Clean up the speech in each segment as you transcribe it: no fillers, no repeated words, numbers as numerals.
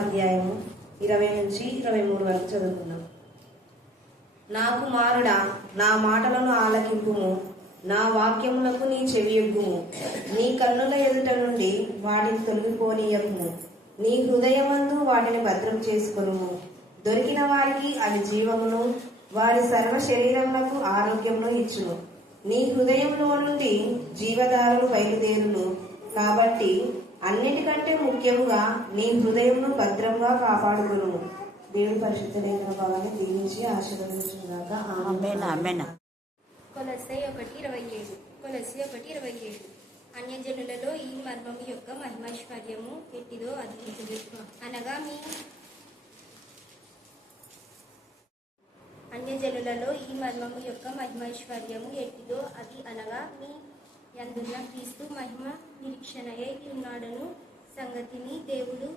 అధ్యాయము 20-23 వరకు చదువుకున్నాం. నా కుమారుడా, నా మాటలను ఆలకింపుము, నా వాక్యములకు నీ చెవియొగ్గుము. నీ కన్నుల ఎదుట నుండి వాటిని తొలగిపోనీయకుము. నీ హృదయమందు వాటిని భద్రం చేసుకొనుము. దొరికిన వారికి అవి జీవమును, వారి సర్వ శరీరములకు ఆరోగ్యమును ఇచ్చును. నీ హృదయంలో నుండి జీవధారలు బయలుదేరును. కాబట్టి అన్నిటికంటే ముఖ్యముగా నీ హృదయంను భద్రంగా కాపాడుకును. దేవుడి పరిశుద్ధ లేఖన భాగాన్ని దీవించి ఆశీర్వదించుగాక. ఆమేన్. కొలస్సై 1:27 అన్యజనులలో ఈ మర్మము యొక్క మహిమైశ్వర్యము ఎట్టిదో అది అనగా మీ అన్యజనులలో ఈ మర్మము యొక్క మహిమైశ్వర్యము ఎట్టిదో అది అనగా మీ యందున్న క్రీస్తు మహిమ నిరీక్షణయై ఉన్నాడను సంగతిని దేవుడు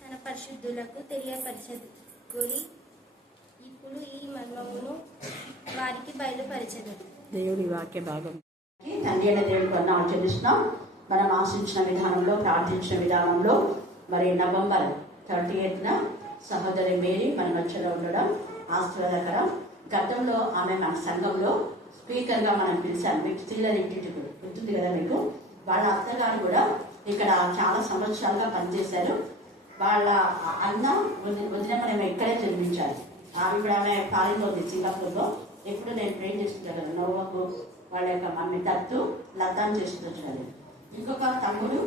తన పరిశుద్ధులకు తెలియపరచగోరి ఇప్పుడు ఈ మర్మమును వారికి బయలుపరచగలరు. దేవుడి వాక్య భాగం. తండ్రి అయిన దేవుడికి వందనాలు చెల్లిస్తున్నాం. మనం ఆశించిన విధానంలో, ప్రార్థించిన విధానంలో మరి నవంబర్ 30న సహోదరి మేరీ మన మధ్యలో ఉండడం ఆశీర్వాదకరం. గతంలో ఆమె మన సంఘంలో స్పీకర్గా మనం పిలిచాను. మీకు స్త్రీల ఇంటికి గుర్తుంది కదా మీకు. వాళ్ళ అత్తగారు కూడా ఇక్కడ చాలా సంవత్సరాలుగా పనిచేశారు. వాళ్ళ అన్న వదిన మనం ఇక్కడే జన్మించాలి. ఇప్పుడు ఆమె ఫారిన్లో ఉంది, సింగపూర్లో. ఎప్పుడు నేను ట్రైన్ చేస్తుంటాను. నవ్వకు వాళ్ళ యొక్క మమ్మీ దత్తు లతాన్ చేస్తుంటాను. ఇంకొక తమ్ముడు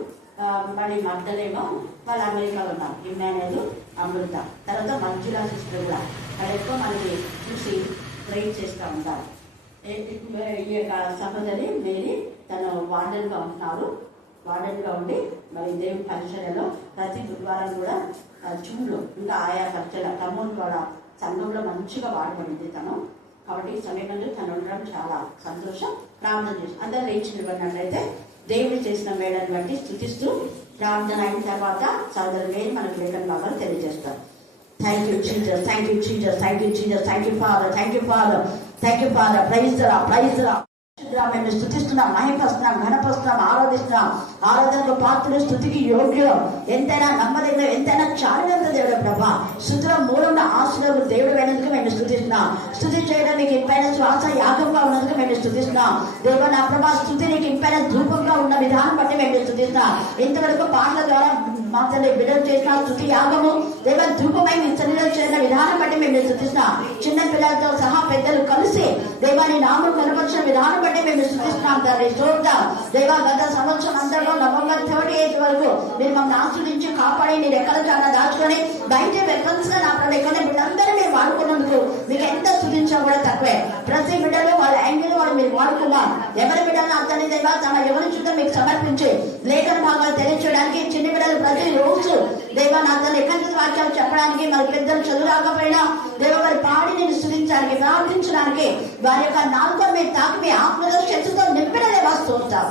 మళ్ళీ మద్దలేమో వాళ్ళు అమెరికాలో ఉన్నారు. ఇమ్మానేలు, అమృత, తర్వాత మంజులా సిస్టర్ కూడా వాళ్ళు ఎక్కువ మనకి చూసి ట్రైన్ చేస్తూ ఉంటారు. ఈ యొక్క సహోదరి మేరీ తను వార్డెన్గా ఉంటున్నారు. వార్డెన్గా ఉండి మరి దేవుడి పరిచర్యలో ప్రతి గురువారం కూడా జూన్లో ఇంకా ఆయా పరిచర్య ఖమ్మం ద్వారా సంఘంలో మంచిగా వాడబడింది తను. కాబట్టి ఈ సమయంలో తను ఉండడం చాలా సంతోషం. ప్రార్థన చేసి అందరూ లేచి నిలబడినట్లయితే దేవుడు చేసిన మేడని బట్టి స్తుతిస్తూ ప్రార్థన అయిన తర్వాత సోదరు మేరీ మనకు లేఖన భాగాలు తెలియజేస్తారు. Thank you Jesus, thank you Jesus, thank you Jesus, thank you Father, thank you Father, thank you Father. Praise రా మేము స్తుతిస్తున్నాం, మహిమపరుస్తున్నాం, ఘనపరుస్తున్నాం, ఆరాధిస్తున్నాం. ఆరాధనకు పాత్రలు, స్థుతికి యోగ్యం, ఎంతైనా నమ్మదగిన, ఎంతైనా చాలినంత దేవుడు ప్రభా. స్థుతిలో మూలంలో ఆశీర్వాదం దేవుడు అయినందుకు మేము స్తుతిస్తున్నాం. స్థుతి చేయడం నీకు ఇంపైన శ్వాస యాగంగా ఉన్నందుకు మేము స్తుతిస్తున్నాం. దేవ నా ప్రభా, స్థుతి నీకు ఇంపైన ధూపంగా ఉన్న విధానం బట్టి మేము స్తుతిస్తున్నాం. ఇంతవరకు పాటల ద్వారా మా తల్లి బిడ్డలు చేసిన స్థుతి యాగము దేవ ధూపమై మీ తల్లిలో చేరిన విధానం బట్టి మేము స్తుతిస్తున్నాం. చిన్న పిల్లలతో సహా పెద్దలు కలిసి దేవాని నామం కనపరిచిన విధానం బట్టి మేము స్తుతిస్తున్నాం. తండ్రి చూద్దాం దేవా, గత సంవత్సరం అందరిలో నవంబర్ 38 వరకు మీరు మమ్మల్ని ఆశ్రయించి కాపాడి నీ రెక్కల చాలా దాచుకొని బయట వెపన్స్ గా నా ప్రదేశంలో బిడ్డలందరూ మీరు వాడుకున్నందుకు మీకు ఎంత స్తుతించా కూడా తక్కువే. ప్రతి బిడ్డలు వాళ్ళ యాంగిల్ వాళ్ళు మీరు వాడుకున్నారు. ఎవరి బిడ్డలను అతని దేవా తమ ఎవరి చుట్టూ మీకు సమర్పించి లేఖన భాగాలు తెలియచేయడానికి చిన్న బిడ్డలు ప్రతి రోజు దేవా నా తన ఎక్కడ వాక్యాలు చెప్పడానికి మరి పెద్దలు చదువు రాకపోయినా దేవ వారి పాడి నేను స్థుతించడానికి ప్రార్థించడానికి వారి యొక్క నాలుగో మీరు తాకి మీ ఆత్మలో శక్తితో నింపిన దేవా స్తోత్రం.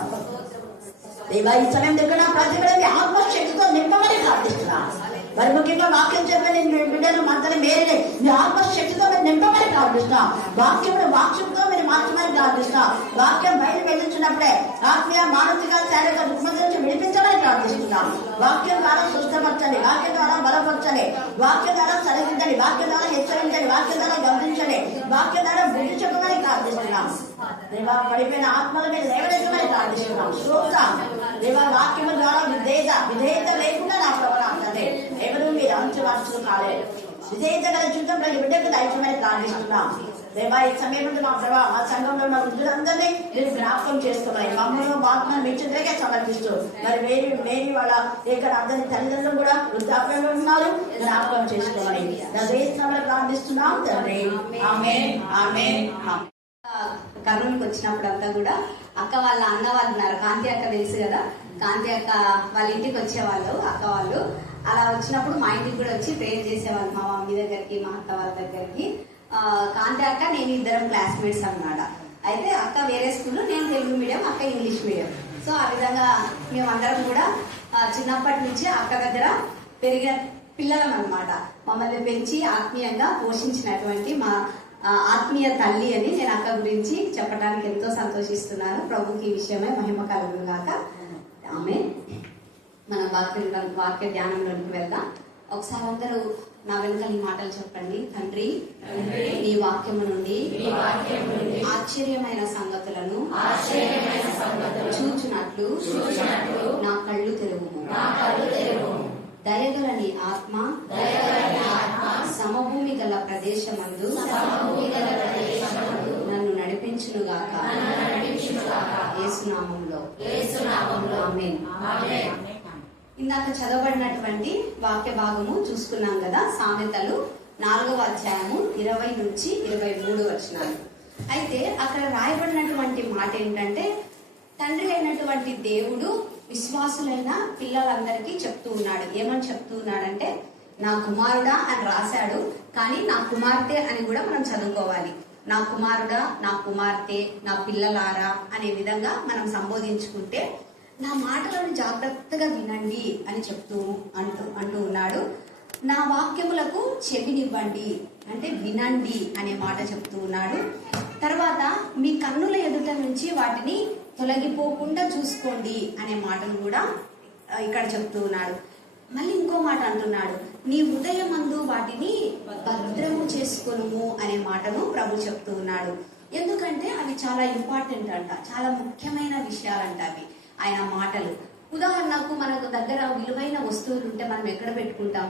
దేవా ఈ సమయం దగ్గర ప్రతి బిడ్డ ఆత్మశక్తితో నింపమని ప్రార్థిస్తున్నాను. మరి ముఖ్యంగా వాక్యం చెప్పిన నేను బిడ్డలు మాత్రమే మేరే మీ ఆత్మశక్తితో మీరు నింపమని ప్రార్థిస్తున్నా. వాక్యంతో మీరు మార్చమని ప్రార్థిస్తున్నా. వాక్యం బయట వెళ్ళించినప్పుడే ఆత్మీయ, మానసిక, శారీరక రుగ్మత నుంచి విడిపించమని ప్రార్థిస్తున్నా. వాక్యం ద్వారా స్వస్థపరచండి, వాక్యం ద్వారా బలపరచండి, వాక్యం ద్వారా సరిదిద్దండి, వాక్యం ద్వారా హెచ్చరించండి, వాక్యం ద్వారా గమనించండి, వాక్యం ద్వారా బుద్ధి చెప్పమని ప్రార్థిస్తున్నాం. దేవా పడిపోయిన ఆత్మల మీద లేవనెత్తమని ప్రార్థిస్తున్నాం. శ్రోత దేవా వాక్యము ద్వారా విధేయత లేకుండా నా ప్రవర్తన ఎవరు మీరు అంచు కాలేదు. విధేయత గల జీవితం ప్రతి బిడ్డకు దయచేయమని ప్రార్థిస్తున్నాం. దేవా ఈ సమయంలో మా ప్రభావ మా సంఘంలో ఉన్న వృద్ధులందరినీ మీరు జ్ఞాపకం చేసుకోమని మమ్మల్ని వాక్యాన్ని మీ చెందరికే సమర్పిస్తూ మరి మేరీ వాళ్ళ ఇక్కడ అందరి తల్లిదండ్రులు కూడా వృద్ధాప్యంలో ఉన్నారు, జ్ఞాపకం చేసుకోమని నజరేయునామములో ప్రార్థిస్తున్నాం తండ్రి. ఆమేన్ ఆమేన్. కర్నూలుకి వచ్చినప్పుడంతా కూడా అక్క వాళ్ళ అన్న వాళ్ళు ఉన్నారు, కాంతి అక్క తెలుసు కదా, కాంతి అక్క వాళ్ళ ఇంటికి వచ్చేవాళ్ళు అక్క వాళ్ళు. అలా వచ్చినప్పుడు మా ఇంటికి కూడా వచ్చి ప్రేయర్ చేసేవాళ్ళు, మా మమ్మీ దగ్గరికి మా అక్క వాళ్ళ దగ్గరికి. కాంతి అక్క నేను ఇద్దరం క్లాస్మేట్స్ అన్నమాట. అయితే అక్క వేరే స్కూల్, నేను తెలుగు మీడియం, అక్క ఇంగ్లీష్ మీడియం. సో ఆ విధంగా మేమందరం కూడా చిన్నప్పటి నుంచి అక్క దగ్గర పెరిగిన పిల్లలం అన్నమాట. మమ్మల్ని పెంచి ఆత్మీయంగా పోషించినటువంటి మా ఆత్మీయ తల్లి అని నేను అక్క గురించి చెప్పడానికి ఎంతో సంతోషిస్తున్నాను. ప్రభుకి ఈ విషయమై మహిమ కలుగును గాక. ఆమె మన వాక్య ధ్యానంలోకి వెళ్దాం. ఒకసారి అందరూ నా వెనుక ఈ మాటలు చెప్పండి. తండ్రి, నీ వాక్యము నుండి ఆశ్చర్యమైన సంగతులను చూచునట్లు నా కళ్ళు తెరువుము. దయగల నీ ఆత్మ సమభూమి గల ప్రదేశమందు నన్ను నడిపించునుగాక. యేసునామములో ఆమేన్. ఇందాక చదవబడినటువంటి వాక్య భాగము చూసుకున్నాం కదా, సామెతలు 4వ అధ్యాయము 20 నుంచి 23 వచనాలు. అయితే అక్కడ రాయబడినటువంటి మాట ఏంటంటే, తండ్రి అయినటువంటి దేవుడు విశ్వాసులైన పిల్లలందరికీ చెప్తూ ఉన్నాడు. ఏమని చెప్తూ ఉన్నాడంటే, నా కుమారుడా అని రాశాడు, కానీ నా కుమార్తె అని కూడా మనం చదువుకోవాలి. నా కుమారుడా, నా కుమార్తె, నా పిల్లలారా అనే విధంగా మనం సంబోధించుకుంటే, నా మాటలను జాగ్రత్తగా వినండి అని అంటూ ఉన్నాడు. నా వాక్యములకు చెవినివ్వండి అంటే వినండి అనే మాట చెప్తూ ఉన్నాడు. తర్వాత మీ కన్నుల ఎదుట నుంచి వాటిని తొలగిపోకుండా చూసుకోండి అనే మాటను కూడా ఇక్కడ చెప్తూ ఉన్నాడు. మళ్ళీ ఇంకో మాట అంటున్నాడు, నీ హృదయమందు వాటిని భద్రము చేసుకొనుము అనే మాటను ప్రభు చెప్తూ ఉన్నాడు. ఎందుకంటే అవి చాలా ఇంపార్టెంట్ అంట, చాలా ముఖ్యమైన విషయాలంట అవి ఆయన మాటలు. ఉదాహరణకు మనకు దగ్గర విలువైన వస్తువులు ఉంటే మనం ఎక్కడ పెట్టుకుంటాం?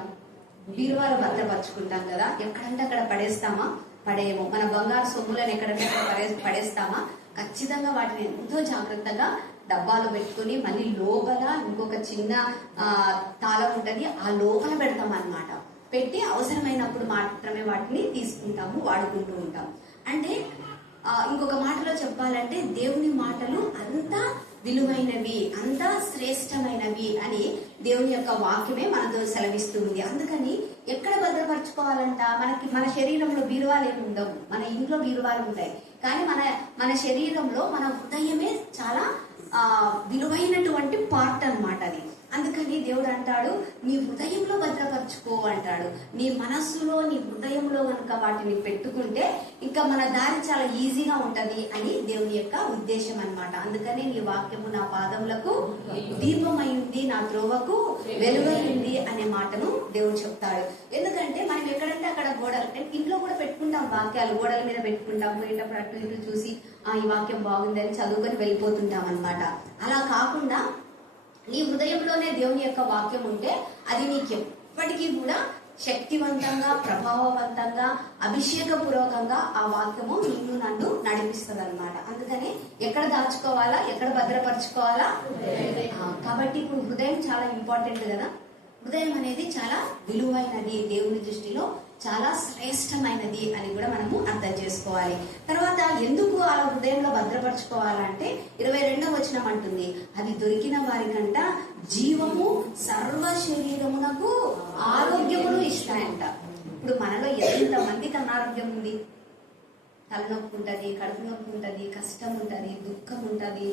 బీరువాలో భద్రపరుచుకుంటాం కదా. ఎక్కడంటే అక్కడ పడేస్తామా? పడేయము. మన బంగారు సొమ్ములను ఎక్కడంటే అక్కడ పడేస్తామా? ఖచ్చితంగా వాటిని ఎంతో జాగ్రత్తగా డబ్బాలో పెట్టుకుని మళ్ళీ లోపల ఇంకొక చిన్న తాళం ఉంటది, ఆ లోపల పెడతాం అన్నమాట. పెట్టి అవసరమైనప్పుడు మాత్రమే వాటిని తీసుకుంటాము, వాడుకుంటూ ఉంటాం. అంటే ఇంకొక మాటలో చెప్పాలంటే దేవుని మాటలు అంతా విలువైనవి, అంతా శ్రేష్టమైనవి అని దేవుని యొక్క వాక్యమే మనతో సెలవిస్తుంది. అందుకని ఎక్కడ భద్రపరచుకోవాలంట? మన శరీరంలో బీరువాలు ఏమి ఉండవు, మన ఇంట్లో బీరువాలు ఉంటాయి. కానీ మన శరీరంలో మన హృదయమే చాలా విలువైనటువంటి పార్ట్ అన్నమాట అది. అందుకని దేవుడు అంటాడు, నీ హృదయంలో భద్రపరచుకో అంటాడు. నీ మనస్సులో, నీ హృదయంలో కనుక వాటిని పెట్టుకుంటే ఇంకా మన దారి చాలా ఈజీగా ఉంటది అని దేవుని యొక్క ఉద్దేశం అన్నమాట. అందుకని నీ వాక్యము నా పాదములకు దీపమైంది, నా త్రోవకు వెలుగైంది అనే మాటను దేవుడు చెప్తాడు. ఎందుకంటే మనం ఎక్కడంటే అక్కడ గోడలు, ఇంట్లో కూడా పెట్టుకుంటాం వాక్యాలు, గోడల మీద పెట్టుకుంటాం. పోయేటప్పుడు అటు ఇటు చూసి ఈ వాక్యం బాగుందని చదువుకొని వెళ్ళిపోతుంటాం అన్నమాట. అలా కాకుండా నీ హృదయంలోనే దేవుని యొక్క వాక్యం ఉంటే అది నీకు ఎప్పటికీ కూడా శక్తివంతంగా, ప్రభావవంతంగా, అభిషేకపూర్వకంగా ఆ వాక్యము నిన్ను నన్ను నడిపిస్తుంది అనమాట. అందుకని ఎక్కడ దాచుకోవాలా, ఎక్కడ భద్రపరచుకోవాలా? కాబట్టి ఇప్పుడు హృదయం చాలా ఇంపార్టెంట్ కదా. హృదయం అనేది చాలా విలువైనది, దేవుని దృష్టిలో చాలా శ్రేష్టమైనది అని కూడా మనము అర్థం చేసుకోవాలి. తర్వాత ఎందుకు అలా హృదయంలో భద్రపరచుకోవాలంటే 22వ వచనం అంటుంది, అది దొరికిన వారికంట జీవము సర్వ శరీరమునకు ఆరోగ్యమును ఇస్తాయంట. ఇప్పుడు మనలో ఎంతమందికి అనారోగ్యం ఉంది? తలనొప్పి ఉంటది, కడుపు నొప్పి ఉంటది, కష్టం ఉంటది, దుఃఖం ఉంటది.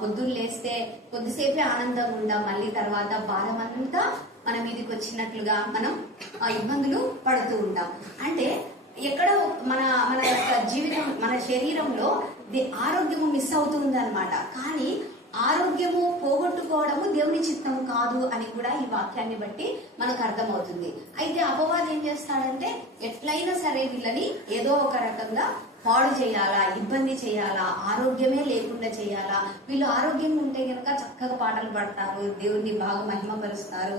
పొద్దున్న లేస్తే కొద్దిసేపే ఆనందంగా ఉంటాం, మళ్ళీ తర్వాత భారం అంతా మన మీదకి వచ్చినట్లుగా మనం ఇబ్బందులు పడుతూ ఉంటాం. అంటే ఎక్కడో మన యొక్క జీవితం, మన శరీరంలో ఆరోగ్యము మిస్ అవుతుంది అనమాట. కానీ ఆరోగ్యము పోగొట్టుకోవడము దేవుని చిత్తం కాదు అని కూడా ఈ వాక్యాన్ని బట్టి మనకు అర్థమవుతుంది. అయితే అపవాది ఏం చేస్తాడంటే ఎట్లయినా సరే వీళ్ళని ఏదో ఒక రకంగా పాడు చేయాలా, ఇబ్బంది చేయాలా, ఆరోగ్యమే లేకుండా చేయాలా. వీళ్ళు ఆరోగ్యం ఉంటే కనుక చక్కగా పాటలు పాడతారు, దేవుణ్ణి బాగా మహిమపరుస్తారు,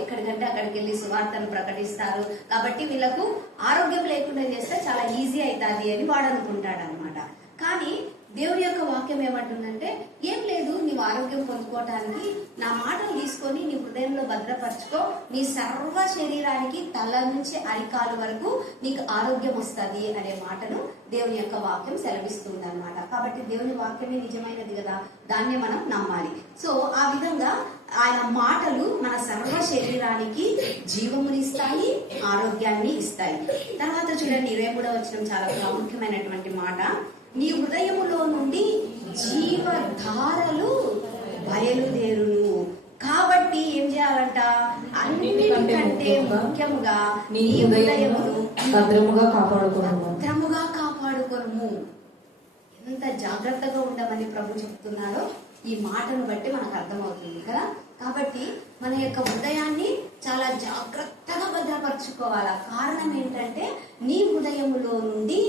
ఎక్కడికంటే అక్కడికి వెళ్ళి సువార్తను ప్రకటిస్తారు. కాబట్టి వీళ్ళకు ఆరోగ్యం లేకుండా చేస్తే చాలా ఈజీ అవుతుంది అని వాడు అనుకుంటాడు అనమాట. కానీ దేవుని యొక్క వాక్యం ఏమంటుందంటే, ఏం లేదు, నీవు ఆరోగ్యం పొందుకోవటానికి నా మాటలు తీసుకొని నీ హృదయంలో భద్రపరచుకో, నీ సర్వ శరీరానికి తల నుంచి అరికాలు వరకు నీకు ఆరోగ్యం వస్తుంది అనే మాటను దేవుని యొక్క వాక్యం సెలవిస్తుంది అనమాట. కాబట్టి దేవుని వాక్యమే నిజమైనది కదా, దాన్నే మనం నమ్మాలి. సో ఆ విధంగా ఆయన మాటలు మన సర్వ శరీరానికి జీవమునిస్తాయి, ఆరోగ్యాన్ని ఇస్తాయి. తర్వాత చూడండి 23వ వచనం చాలా ప్రాముఖ్యమైనటువంటి మాట. నీ హృదయములో నుండి జీవధారలు బయలుదేరును. కాబట్టి ఏం చేయాలంట? అన్నిటికంటే ముఖ్యముగా నీ హృదయమును భద్రముగా కాపాడుకోను. ఎంత జాగ్రత్తగా ఉండమని ప్రభు చెప్తున్నారో ఈ మాటను బట్టి మనకు అర్థమవుతుంది కదా. కాబట్టి మన యొక్క హృదయాన్ని చాలా జాగ్రత్తగా భద్రపరచుకోవాలా. కారణం ఏంటంటే నీ హృదయములో నుండి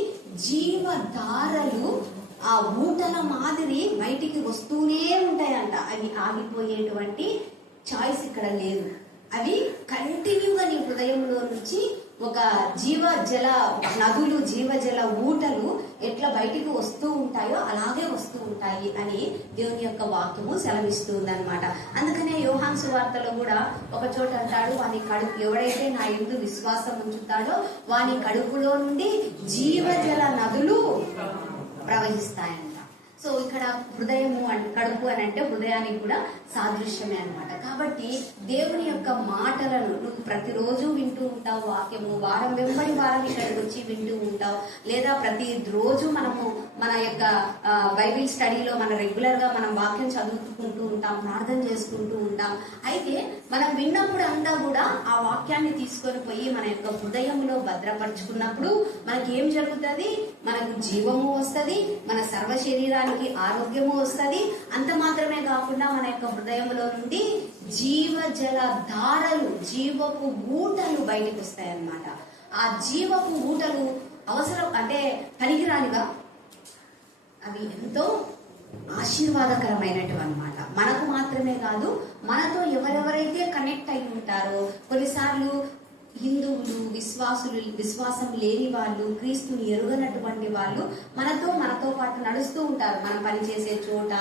జీవధారలు ఆ ఊటల మాదిరి బయటికి వస్తూనే ఉంటాయంట. అవి ఆగిపోయేటువంటి చాయిస్ ఇక్కడ లేదు. అవి కంటిన్యూగా నీ హృదయంలో నుంచి ఒక జీవజల నదులు, జీవజల ఊటలు ఎట్లా బయటికి వస్తూ ఉంటాయో అలాగే వస్తూ ఉంటాయి అని దేవుని యొక్క వాక్యము సెలవిస్తుంది అనమాట. అందుకనే యోహాను సువార్తలో కూడా ఒక చోట అంటాడు, వాని కడుపు ఎవడైతే నా యందు విశ్వాసం ఉంచుతాడో వాని కడుపులో నుండి జీవజల నదులు ప్రవహిస్తాయంట. సో ఇక్కడ హృదయము కడుపు అని అంటే హృదయానికి కూడా సాదృశ్యమే అనమాట. కాబట్టి దేవుని యొక్క మాటలను నువ్వు ప్రతిరోజు వింటూ ఉంటావు, వాక్యము వారం వెంబడి వారం ఇక్కడికి వచ్చి వింటూ ఉంటావు, లేదా ప్రతి రోజు మనము మన యొక్క బైబిల్ స్టడీలో మన రెగ్యులర్ గా మనం వాక్యం చదువుకుంటూ ఉంటాం, ప్రార్థన చేసుకుంటూ ఉంటాం. అయితే మనం విన్నప్పుడు అంతా కూడా ఆ వాక్యాన్ని తీసుకొని పోయి మన యొక్క హృదయంలో భద్రపరుచుకున్నప్పుడు మనకి ఏం జరుగుతుంది? మనకు జీవము వస్తుంది, మన సర్వ శరీరానికి ఆరోగ్యము వస్తుంది. అంత మాత్రమే కాకుండా మన యొక్క హృదయంలో నుండి జీవజల ధారలు, జీవపు ఊటలు బయటకు వస్తాయి అన్నమాట. ఆ జీవపు ఊటలు అవసరం అంటే పనికిరానిగా, అవి ఎంతో ఆశీర్వాదకరమైనటువంటి అన్నమాట. మనకు మాత్రమే కాదు, మనతో ఎవరెవరైతే కనెక్ట్ అయి ఉంటారో, కొన్నిసార్లు హిందువులు, విశ్వాసం లేని వాళ్ళు, క్రీస్తుని ఎరుగనటువంటి వాళ్ళు మనతో పాటు నడుస్తూ ఉంటారు. మనం పనిచేసే చోట,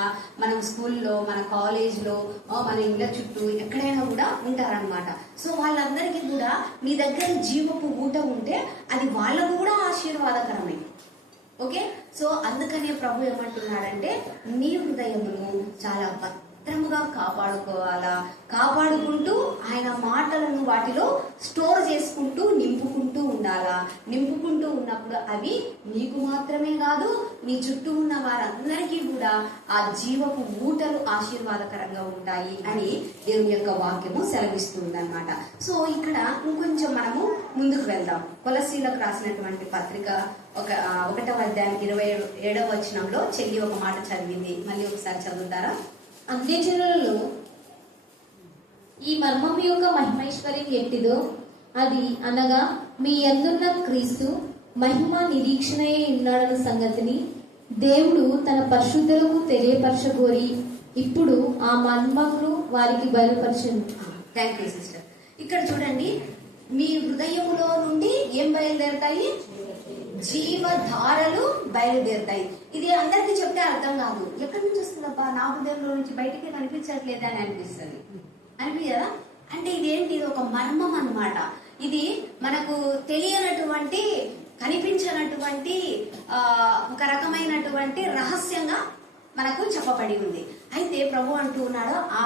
మనం స్కూల్లో, మన కాలేజ్లో, మన ఇళ్ళ చుట్టూ ఎక్కడైనా కూడా ఉంటారనమాట. సో వాళ్ళందరికీ కూడా మీ దగ్గర జీవపు ఊట ఉంటే అది వాళ్ళకు కూడా ఆశీర్వాదకరమే. ఓకే, సో అందుకనే ప్రభు ఏమంటున్నాడంటే నీ హృదయమును చాలా భద్రముగా కాపాడుకోవాలా. కాపాడుకుంటూ ఆయన మాటలను వాటిలో స్టోర్ చేసుకుంటూ నింపుకుంటూ ఉండాలా. నింపుకుంటూ ఉన్నప్పుడు అవి నీకు మాత్రమే కాదు, నీ చుట్టూ ఉన్న వారందరికీ కూడా ఆ జీవపు ఊటలు ఆశీర్వాదకరంగా ఉంటాయి అని దేవుని యొక్క వాక్యము సెలవిస్తుంది అనమాట. సో ఇక్కడ ఇంకొంచెం మనము ముందుకు వెళ్దాం. కొలస్సీలకు రాసినటువంటి పత్రిక 1వ అధ్యాయం 27వ వచనంలో చెల్లి ఒక మాట చదివింది. మళ్ళీ ఒకసారి చదువుతారా? అన్యజనులలో ఈ మర్మము యొక్క మహిమైశ్వర్యం ఎట్టిదో అది అనగా మీ యందున్న క్రీస్తు మహిమ నిరీక్షణయే ఉన్నాడన్న సంగతిని దేవుడు తన పరిశుద్ధులకు తెలియపరచగోరి ఇప్పుడు ఆ మర్మమును వారికి బయలుపరచను. Thank you sister. ఇక్కడ చూడండి, మీ హృదయములో నుండి ఏం బయలుదేరుతాయి? జీవధారలు బయలుదేరుతాయి. ఇది అందరికీ చెప్తే అర్థం కాదు. ఎక్కడి నుంచి వస్తుందబ్బా, నా హృదయంలో నుంచి బయటికి కనిపించట్లేదు అని అనిపిస్తుంది. అనిపించదా? అంటే ఇదేంటి? ఇది ఒక మర్మం అన్నమాట. ఇది మనకు తెలియనటువంటి, కనిపించినటువంటి ఒక రకమైనటువంటి రహస్యంగా మనకు చెప్పబడి ఉంది. అయితే ప్రభు అంటూ ఉన్నాడు, ఆ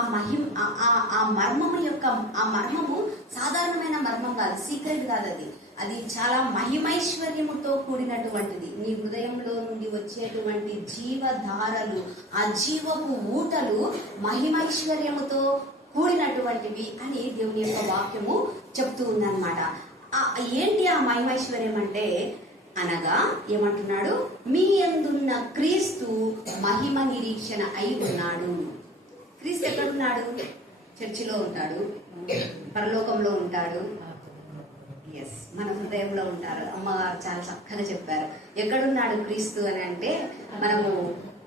మర్మము సాధారణమైన మర్మం కాదు, సీక్రెట్ కాదు. అది చాలా మహిమైశ్వర్యముతో కూడినటువంటిది. నీ హృదయంలో నుండి వచ్చేటువంటి జీవధారలు, ఆ జీవపు ఊటలు మహిమైశ్వర్యముతో కూడినటువంటివి అని దేవుని యొక్క వాక్యము చెప్తూ ఉందన్నమాట. ఏంటి ఆ మహిమైశ్వర్యం అంటే? అనగా ఏమంటున్నాడు? మీ యందున్న క్రీస్తు మహిమ నిరీక్షణ అయి ఉన్నాడు. క్రీస్తు ఎక్కడున్నాడు? చర్చిలో ఉంటాడు, పరలోకంలో ఉంటాడు. ఎస్, మన హృదయంలో ఉంటారు. అమ్మగారు చాలా చక్కగా చెప్పారు. ఎక్కడున్నాడు క్రీస్తు అని అంటే మనము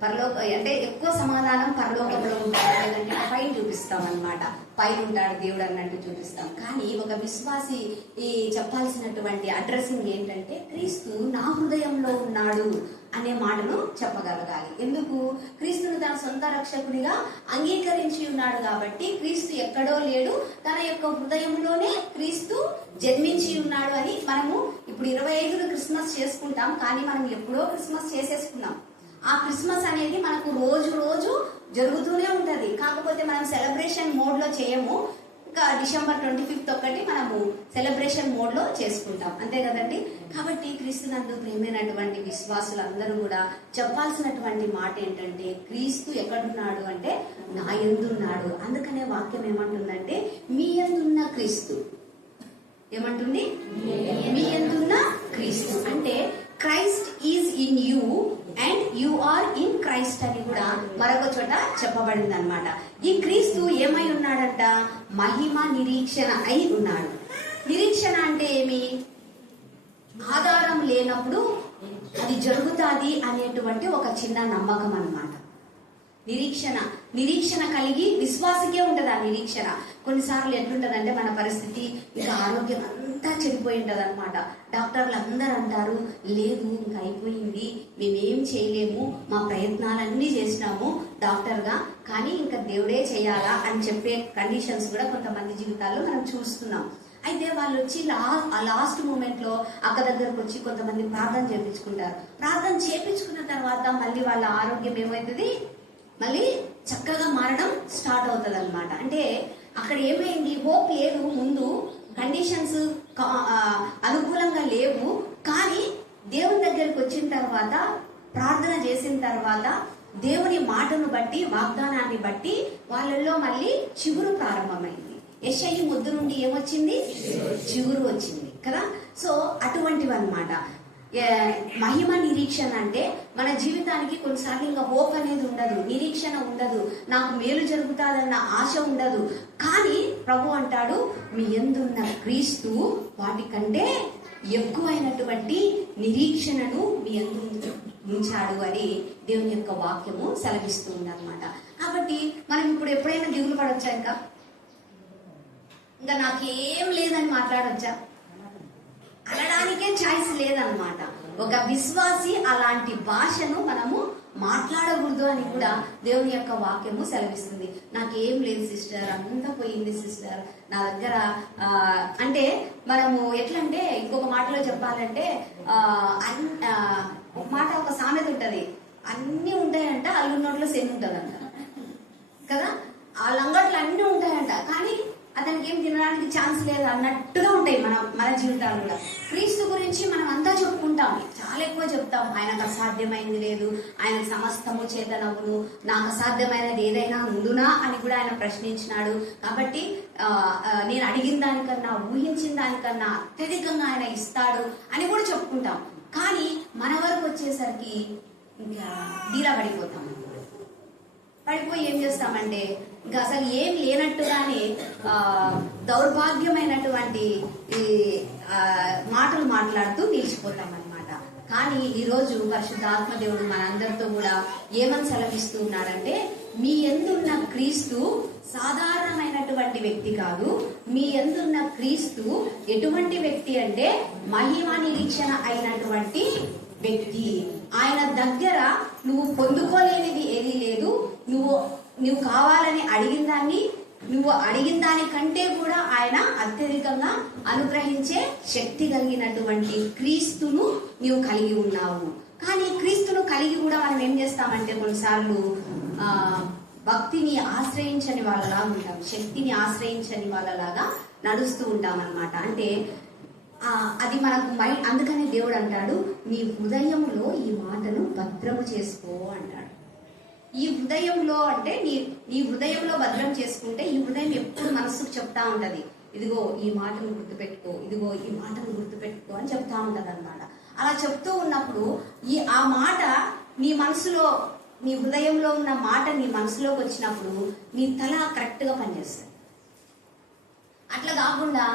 అంటే ఎక్కువ సమాధానం పరలోకంలో ఉంటాడు, లేదంటే పైన చూపిస్తాం అన్నమాట. పైన ఉంటాడు దేవుడు అన్నట్టు చూపిస్తాం. కానీ ఒక విశ్వాసి ఈ చెప్పాల్సినటువంటి అడ్రస్సింగ్ ఏంటంటే క్రీస్తు నా హృదయంలో ఉన్నాడు అనే మాటను చెప్పగలగాలి. ఎందుకు? క్రీస్తును తన సొంత రక్షకునిగా అంగీకరించి ఉన్నాడు కాబట్టి క్రీస్తు ఎక్కడో లేడు, తన యొక్క హృదయంలోనే క్రీస్తు జన్మించి ఉన్నాడు అని. మనము ఇప్పుడు 25న క్రిస్మస్ చేసుకుంటాం, కానీ మనం ఎప్పుడో క్రిస్మస్ చేసేసుకున్నాం. ఆ క్రిస్మస్ అనేది మనకు రోజు రోజు జరుగుతూనే ఉంటది. కాకపోతే మనం సెలబ్రేషన్ మోడ్ లో చేయము. ఇంకా December 25 ఒక్కటి మనము సెలబ్రేషన్ మోడ్ లో చేసుకుంటాం, అంతే కదండి. కాబట్టి క్రీస్తునందు ప్రేమైనటువంటి విశ్వాసులందరూ కూడా చెప్పాల్సినటువంటి మాట ఏంటంటే క్రీస్తు ఎక్కడున్నాడు అంటే నా యందున్నాడు. అందుకనే వాక్యం ఏమంటుందంటే మీ యందున్న క్రీస్తు. ఏమంటుంది? మీ యందున్న క్రీస్తు అంటే Christ is in you and you are in Christ అని కూడా మరొక చోట చెప్పబడింది అనమాట. ఈ క్రీస్తు ఏమై ఉన్నాడంట? మహిమ నిరీక్షణ అయి ఉన్నాడు. నిరీక్షణ అంటే ఏమి? ఆధారం లేనప్పుడు అది జరుగుతాది అనేటువంటి ఒక చిన్న నమ్మకం అన్నమాట. నిరీక్షణ కలిగి విశ్వాసకే ఉంటది ఆ నిరీక్షణ. కొన్నిసార్లు ఎట్లుంటదంటే మన పరిస్థితి ఇంకా ఆరోగ్యం అంతా చెడిపోయి ఉంటది అనమాట. డాక్టర్లు అందరూ అంటారు లేదు ఇంకా అయిపోయింది, మేమేం చేయలేము, మా ప్రయత్నాలన్నీ చేసినాము డాక్టర్ గా, కానీ ఇంకా దేవుడే చేయాలా అని చెప్పే కండిషన్స్ కూడా కొంతమంది జీవితాల్లో మనం చూస్తున్నాం. అయితే వాళ్ళు వచ్చి లాస్ట్ మూమెంట్ లో అక్క దగ్గరకు వచ్చి కొంతమంది ప్రార్థన చేయించుకుంటారు. ప్రార్థన చేయించుకున్న తర్వాత మళ్ళీ వాళ్ళ ఆరోగ్యం ఏమవుతుంది? మళ్ళీ చక్కగా మారడం స్టార్ట్ అవుతుంది అనమాట. అంటే అక్కడ ఏమైంది? హోప్ లేదు, ముందు కండిషన్స్ అనుకూలంగా లేవు, కానీ దేవుని దగ్గరికి వచ్చిన తర్వాత ప్రార్థన చేసిన తర్వాత దేవుని మాటను బట్టి వాగ్దానాన్ని బట్టి వాళ్ళల్లో మళ్ళీ చిగురు ప్రారంభమైంది. యెషయి ముద్దు నుండి ఏమొచ్చింది? చిగురు వచ్చింది కదా. సో అటువంటివి అన్నమాట. మహిమ నిరీక్షణ అంటే మన జీవితానికి కొన్నిసార్లు ఇంకా హోప్ అనేది ఉండదు, నిరీక్షణ ఉండదు, నాకు మేలు జరుగుతాదన్న ఆశ ఉండదు. కానీ ప్రభు అంటాడు మీ యందున్న క్రీస్తు వాటికంటే ఎక్కువైనటువంటి నిరీక్షణను మీ యందు ఉంచాడు అని దేవుని యొక్క వాక్యము సెలవిస్తుంది అనమాట. కాబట్టి మనం ఇప్పుడు ఎప్పుడైనా దిగులు పడొచ్చా? ఇంకా నాకేం లేదని మాట్లాడొచ్చా? అనడానికే ఛాయిస్ లేదనమాట. ఒక విశ్వాసి అలాంటి భాషను మనము మాట్లాడకూడదు అని కూడా దేవుని యొక్క వాక్యము సెలవిస్తుంది. నాకేం లేదు సిస్టర్, అంతా పోయింది సిస్టర్ నా దగ్గర. అంటే మనము ఎట్లంటే ఇంకొక మాటలో చెప్పాలంటే ఒక మాట, ఒక సామెత ఉంటది, అన్ని ఉంటాయంట అల్లున్నోట్లో సెన్ ఉంటదంట కదా. ఆ లంగట్లు అన్ని ఉంటాయంట, కానీ అతనికి ఏం తినడానికి ఛాన్స్ లేదు అన్నట్టుగా ఉంటాయి మన జీవితాలు కూడా. క్రీస్తు గురించి మనం అంతా చెప్పుకుంటాం, చాలా ఎక్కువ చెప్తాం. ఆయనకు అసాధ్యమైంది లేదు, ఆయనకు సమస్తము చేతనవును, నాకు అసాధ్యమైనది ఏదైనా ఉండునా అని కూడా ఆయన ప్రశ్నించినాడు. కాబట్టి నేను అడిగిన దానికన్నా ఊహించిన దానికన్నా అత్యధికంగా ఆయన ఇస్తాడు అని కూడా చెప్పుకుంటాం. కానీ మన వరకు వచ్చేసరికి ఇంకా డీలా పడిపోయి ఏం చేస్తామంటే ఇంకా అసలు ఏం లేనట్టుగానే దౌర్భాగ్యమైనటువంటి ఈ మాటలు మాట్లాడుతూ నిలిచిపోతాం అనమాట. కానీ ఈరోజు పరిశుద్ధాత్మ దేవుడు మనందరితో కూడా ఏమని సెలవిస్తూ ఉన్నాడంటే మీ యందున్న క్రీస్తు సాధారణమైనటువంటి వ్యక్తి కాదు. మీ యందున్న క్రీస్తు ఎటువంటి వ్యక్తి అంటే మహిమ నిరీక్షణ అయినటువంటి వ్యక్తి. ఆయన దగ్గర నువ్వు పొందుకోలేనిది ఏదీ లేదు. నువ్వు కావాలని అడిగిన దానికంటే కూడా ఆయన అత్యధికంగా అనుగ్రహించే శక్తి కలిగినటువంటి క్రీస్తును నీవు కలిగి ఉన్నావు. కానీ క్రీస్తును కలిగి కూడా మనం ఏం చేస్తామంటే కొన్నిసార్లు భక్తిని ఆశ్రయించని వాళ్ళలాగా ఉంటాం, శక్తిని ఆశ్రయించని వాళ్ళలాగా నడుస్తూ ఉంటాం అన్నమాట. అంటే అది మనకు మైండ్. అందుకని దేవుడు అంటాడు నీ హృదయంలో ఈ మాటను భద్రము చేసుకో అంటాడు. ఈ హృదయంలో అంటే నీ హృదయంలో భద్రం చేసుకుంటే ఈ హృదయం ఎప్పుడు మనస్సుకు చెప్తా ఉంటది, ఇదిగో ఈ మాటను గుర్తుపెట్టుకో, ఇదిగో ఈ మాటను గుర్తుపెట్టుకో అని చెప్తా ఉంటది అనమాట. అలా చెప్తూ ఉన్నప్పుడు ఆ మాట నీ మనసులో, నీ హృదయంలో ఉన్న మాట నీ మనసులోకి వచ్చినప్పుడు నీ తల కరెక్ట్ గా పనిచేస్తుంది. అట్లా కాకుండా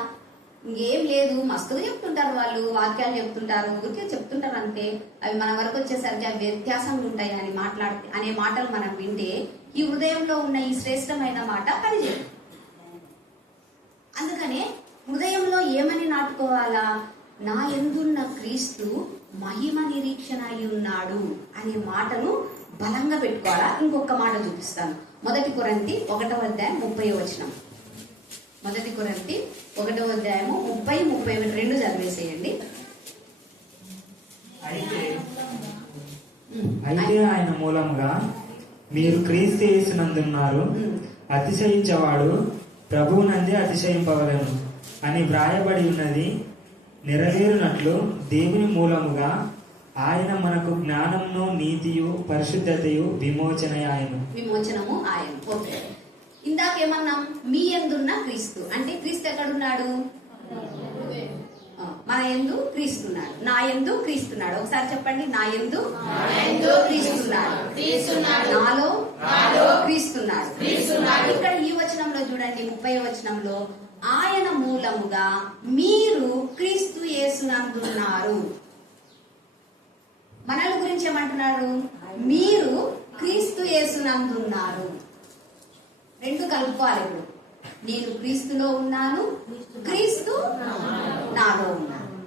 ఇంకేం లేదు, మస్తుగా చెప్తుంటారు వాళ్ళు, వాక్యాలు చెప్తుంటారు, ఊరికే చెప్తుంటారు అంతే. అవి మన వరకు వచ్చేసరికి అవి వ్యత్యాసంగా ఉంటాయి అని అనే మాటలు మనం వింటే ఈ హృదయంలో ఉన్న ఈ శ్రేష్టమైన మాట పనిచేయదు. అందుకనే హృదయంలో ఏమని నాటుకోవాలా? నా యందున్న క్రీస్తు మహిమ నిరీక్షణ అయి ఉన్నాడు అనే మాటను బలంగా పెట్టుకోవాలా. ఇంకొక మాట చూపిస్తాను. 1 కొరింథీ 1:30. 1 కొరింథీ 1:30-31 రెండు చదివేసేయండి. అయితే ఆయన మూలంగా మీరు క్రీస్తు యేసునందున్నారు. అతిశయించేవాడు ప్రభువునందే అతిశయింపవలెను అని వ్రాయబడి ఉన్నది నెరవేరునట్లు దేవుని మూలముగా ఆయన మనకు జ్ఞానమును నీతియు పరిశుద్ధతయు విమోచనము ఆయన. ఓకే, ఇందాకేమన్నాం? మీ యందున్న క్రీస్తు అంటే క్రీస్తు ఎక్కడున్నాడు? మన యందు క్రీస్తున్నాడు, నా యందు క్రీస్తున్నాడు. ఒకసారి చెప్పండి, నా యందు క్రీస్తున్నాడు, నాలో క్రీస్తున్నాడు. ఇక్కడ ఈ వచనంలో చూడండి, 30వ వచనంలో ఆయన మూలముగా మీరు క్రీస్తు యేసునందున్నారు. మనల గురించి ఏమంటున్నారు? మీరు క్రీస్తు యేసునందున్నారు. రెండు కలుపుకోవాలి. ఇప్పుడు నేను క్రీస్తులో ఉన్నాను, క్రీస్తు నాలో ఉన్నాను.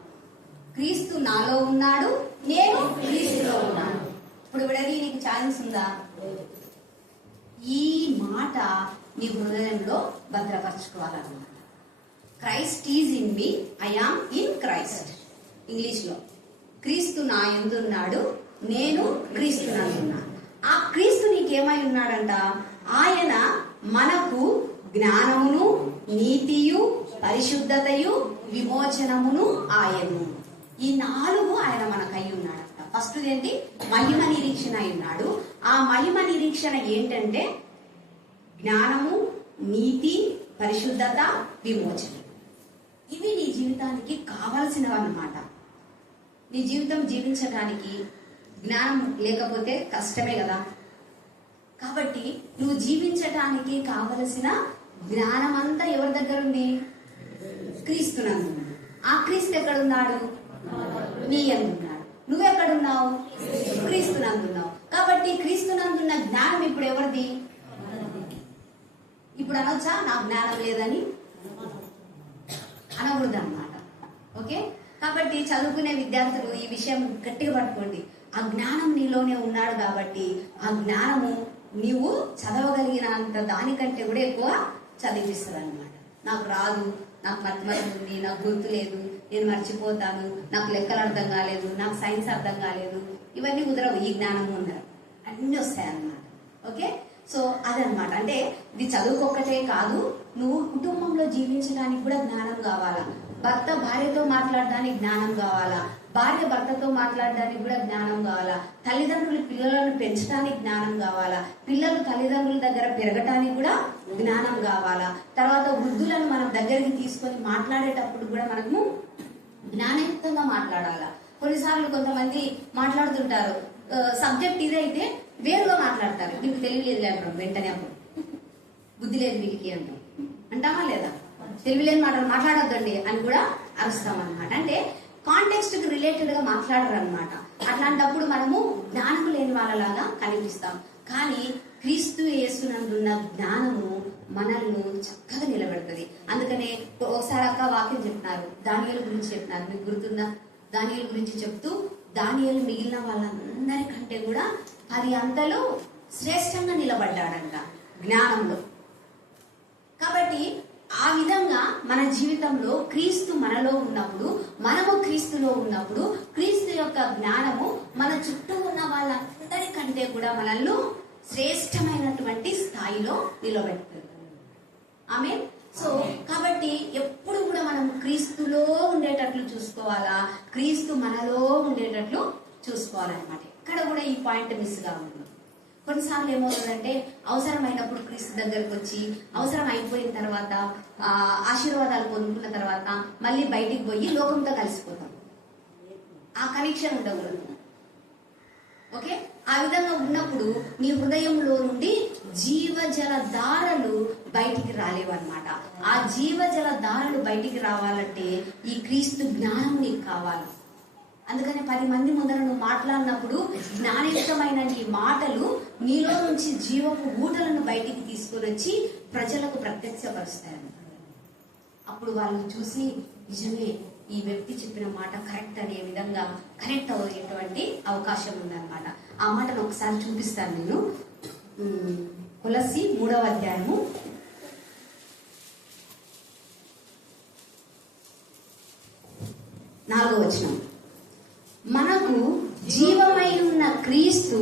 క్రీస్తు నాలో ఉన్నాడు, నేను క్రీస్తులో ఉన్నాను. ఇప్పుడు విడది నీకు ఛాన్స్ ఉందా? ఈ మాట నీ హృదయంలో భద్రపరచుకోవాలన్నమాట. Christ is in me, I am in Christ. English లో క్రీస్తు నా యందు ఉన్నాడు, నేను క్రీస్తు నందు ఉన్నాను. ఆ క్రీస్తు నీకేమై ఉన్నాడంట? ఆయన మనకు జ్ఞానమును నీతియు పరిశుద్ధతయు విమోచనమును ఆయను. ఈ 4 ఆయన మనకై ఉన్నాడంట. ఫస్ట్ ఏంటి? మహిమ నిరీక్షణ అయి ఉన్నాడు. ఆ మహిమ నిరీక్షణ ఏంటంటే జ్ఞానము, నీతి, పరిశుద్ధత, విమోచన. ఇవి నీ జీవితానికి కావలసినవి అన్నమాట. నీ జీవితం జీవించడానికి జ్ఞానం లేకపోతే కష్టమే కదా. కాబట్టి నువ్వు జీవించటానికి కావలసిన జ్ఞానం అంతా ఎవరి దగ్గర ఉంది? క్రీస్తునందు. ఆ క్రీస్తు ఎక్కడున్నాడు? నీ యందున్నాడు. నువ్వెక్కడున్నావు? క్రీస్తునందున్నావు. కాబట్టి క్రీస్తునందున్న జ్ఞానం ఇప్పుడు ఎవరిది? ఇప్పుడు అనొచ్చా నాకు జ్ఞానం లేదని? అనకూడదు అన్నమాట. ఓకే, కాబట్టి చదువుకునే విద్యార్థులు ఈ విషయం గట్టిగా పట్టుకోండి. ఆ జ్ఞానం నీలోనే ఉన్నాడు కాబట్టి ఆ జ్ఞానము నీవు చదవగలిగినంత దానికంటే కూడా ఎక్కువ చదివిస్తారు అనమాట. నాకు రాదు, నాకు మర్చిపోతుంది ఉంది, నాకు గుర్తు లేదు, నేను మర్చిపోతాను, నాకు లెక్కలు అర్థం కాలేదు, నాకు సైన్స్ అర్థం కాలేదు, ఇవన్నీ కుదరవు. ఈ జ్ఞానము ఉన్నారు అన్నీ వస్తాయి అన్నమాట. ఓకే, సో అదనమాట. అంటే ఇది చదువుకొక్కటే కాదు, నువ్వు కుటుంబంలో జీవించడానికి కూడా జ్ఞానం కావాలా. భర్త భార్యతో మాట్లాడడానికి జ్ఞానం కావాలా, భార్య భర్తతో మాట్లాడడానికి కూడా జ్ఞానం కావాలా, తల్లిదండ్రులు పిల్లలను పెంచడానికి జ్ఞానం కావాలా, పిల్లలు తల్లిదండ్రుల దగ్గర పెరగటానికి కూడా జ్ఞానం కావాలా. తర్వాత వృద్ధులను మనం దగ్గరికి తీసుకొని మాట్లాడేటప్పుడు కూడా మనము జ్ఞానయుక్తంగా మాట్లాడాలా. కొన్నిసార్లు కొంతమంది మాట్లాడుతుంటారు, సబ్జెక్ట్ ఇదైతే వేరుగా మాట్లాడతారు. మీకు తెలియలేదు అంటాం, వెంటనే అప్పుడు బుద్ధి లేదు వీటికి అంటామా లేదా? తెలివిలేని మాటలు మాట్లాడొద్దండి అని కూడా అరుస్తాం అనమాట. అంటే కాంటెక్స్ట్ కి రిలేటెడ్ గా మాట్లాడరు అనమాట. అట్లాంటప్పుడు మనము జ్ఞానం లేని వాళ్ళలాగా కనిపిస్తాం. కానీ క్రీస్తు యేసునందున్న జ్ఞానము మనల్ని చక్కగా నిలబెడుతుంది. అందుకనే ఒకసారి అక్క వాక్యం చెప్తున్నారు, దానియేలు గురించి చెప్తున్నారు, మీకు గుర్తుందా? దానియేలు గురించి చెప్తూ దానియేలు మిగిలిన వాళ్ళందరికంటే కూడా 10 అంతలు శ్రేష్టంగా నిలబడ్డాడంట జ్ఞానంలో. కాబట్టి ఆ విధంగా మన జీవితంలో క్రీస్తు మనలో ఉన్నప్పుడు, మనము క్రీస్తులో ఉన్నప్పుడు క్రీస్తు యొక్క జ్ఞానము మన చుట్టూ ఉన్న వాళ్ళందరికంటే కూడా మనల్ని శ్రేష్టమైనటువంటి స్థాయిలో నిలబెడుతుంది. ఆమేన్. సో కాబట్టి ఎప్పుడు కూడా మనం క్రీస్తులో ఉండేటట్లు చూసుకోవాలా, క్రీస్తు మనలో ఉండేటట్లు చూసుకోవాలన్నమాట. ఇక్కడ కూడా ఈ పాయింట్ మిస్ గా ఉంది. కొన్నిసార్లు ఏమవుతుందంటే అవసరమైనప్పుడు క్రీస్తు దగ్గరకు వచ్చి అవసరం అయిపోయిన తర్వాత ఆశీర్వాదాలు పొందుకున్న తర్వాత మళ్ళీ బయటికి పోయి లోకంతో కలిసిపోతాం. ఆ కనెక్షన్ ఉండకూడదు. ఓకే, ఆ విధంగా ఉన్నప్పుడు నీ హృదయంలో నుండి జీవజల ధారలు బయటికి రాలేవన్నమాట. ఆ జీవజల ధారలు బయటికి రావాలంటే ఈ క్రీస్తు జ్ఞానం నీకు కావాలి. అందుకని 10 మంది ముందర నువ్వు మాట్లాడినప్పుడు జ్ఞానయుక్తమైన నీ మాటలు నీలో నుంచి జీవపు ఊటలను బయటికి తీసుకొని వచ్చి ప్రజలకు ప్రత్యక్షపరుస్తాయి. అప్పుడు వాళ్ళు చూసి నిజమే ఈ వ్యక్తి చెప్పిన మాట కరెక్ట్ అనే విధంగా కనెక్ట్ అయ్యేటువంటి అవకాశం ఉందన్నమాట. ఆ మాటను ఒకసారి చూపిస్తాను నేను. కొలస్సీ 3వ అధ్యాయము 4వ వచనం. మనకు జీవమై ఉన్న క్రీస్తు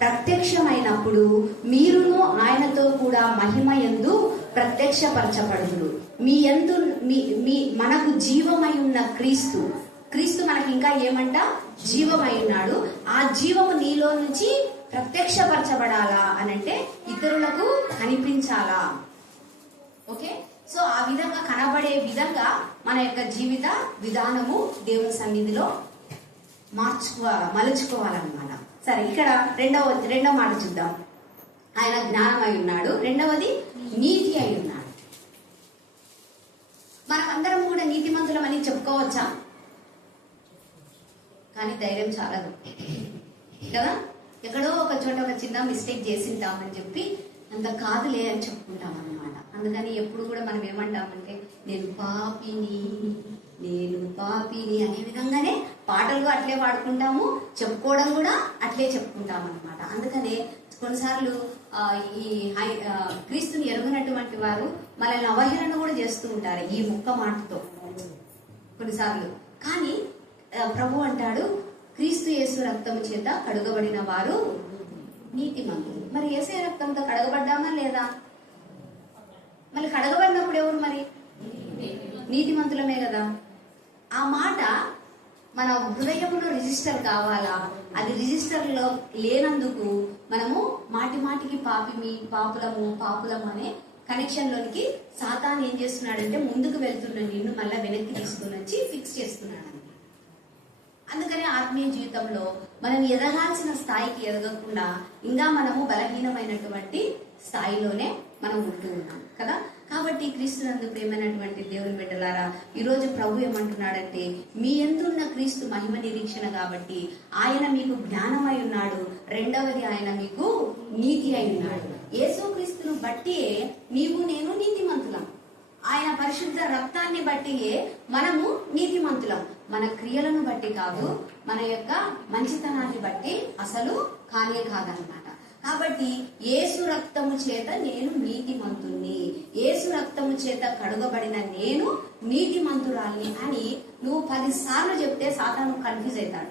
ప్రత్యక్షమైనప్పుడు మీరును ఆయనతో కూడా మహిమయందు ప్రత్యక్షపరచబడుదురు. మనకు జీవమై ఉన్న క్రీస్తు మనకి ఇంకా ఏమంట జీవమై ఉన్నాడు. ఆ జీవము నీలో నుంచి ప్రత్యక్షపరచబడాలా అనంటే ఇతరులకు కనిపించాలా. ఓకే, సో ఆ విధంగా కనబడే విధంగా మన యొక్క జీవిత విధానము దేవుని సన్నిధిలో మలుచుకోవాలన్నమాట. సరే, ఇక్కడ రెండవ మాట చూద్దాం. ఆయన జ్ఞానమై ఉన్నాడు. రెండవది నీతి అయి ఉన్నాడు. మనమందరం కూడా నీతిమంతులమని చెప్పుకోవచ్చా? కానీ ధైర్యం చాలదు కదా. ఎక్కడో ఒక చోట ఒక చిన్న మిస్టేక్ చేసింటామని చెప్పి అంత కాదులే అని చెప్పుకుంటాం అన్నమాట. అందుకని ఎప్పుడు కూడా మనం ఏమంటామంటే నేను పాపిని అనే విధంగానే పాటలు అట్లే పాడుకుంటాము, చెప్పుకోవడం కూడా అట్లే చెప్పుకుంటాం అన్నమాట. అందుకనే కొన్నిసార్లు ఈ క్రీస్తుని ఎరుగునటువంటి వారు మనల్ని అవహేళన కూడా చేస్తూ ఉంటారు ఈ ముక్క మాటతో కొన్నిసార్లు. కానీ ప్రభు అంటాడు క్రీస్తు యేసు రక్తము చేత కడుగబడిన వారు నీతిమంతులు. మరి యేసు రక్తంతో కడగబడ్డామా లేదా? మళ్ళీ కడగబడినప్పుడు ఎవరు మరి? నీతిమంతులమే కదా. ఆ మాట మన హృదయంలో రిజిస్టర్ కావాలా? అది రిజిస్టర్లో లేనందుకు మనము మాటికి పాపులము అనే కనెక్షన్ లోనికి సాతాను ఏం చేస్తున్నాడంటే ముందుకు వెళ్తున్న నిన్ను మళ్ళీ వెనక్కి తీసుకుని వచ్చి ఫిక్స్ చేస్తున్నాడు. అందుకని ఆత్మీయ జీవితంలో మనం ఎదగాల్సిన స్థాయికి ఎదగకుండా ఇంకా మనము బలహీనమైనటువంటి స్థాయిలోనే మనం ఉంటూ ఉన్నాం కదా. కాబట్టి క్రీస్తునందు ప్రేమైనటువంటి దేవుని బిడ్డలారా, ఈరోజు ప్రభు ఏమంటున్నాడంటే మీ యందు ఉన్న క్రీస్తు మహిమ నిరీక్షణ కాబట్టి ఆయన మీకు జ్ఞానమై ఉన్నాడు. రెండవది ఆయన మీకు నీతి అయి ఉన్నాడు. యేసు క్రీస్తును బట్టి నీవు నేను నీతిమంతులం. ఆయన పరిశుద్ధ రక్తాన్ని బట్టి మనము నీతిమంతులం. మన క్రియలను బట్టి కాదు, మన యొక్క మంచితనాన్ని బట్టి అసలు కాదన్నమాట. కాబట్టి యేసు రక్తము చేత నేను నీతిమంతుణ్ణి, యేసు రక్తము చేత కడుగబడిన నేను నీతిమంతురాల్ని అని నువ్వు 10 సార్లు చెప్తే సాతాను కన్ఫ్యూజ్ అవుతాడు.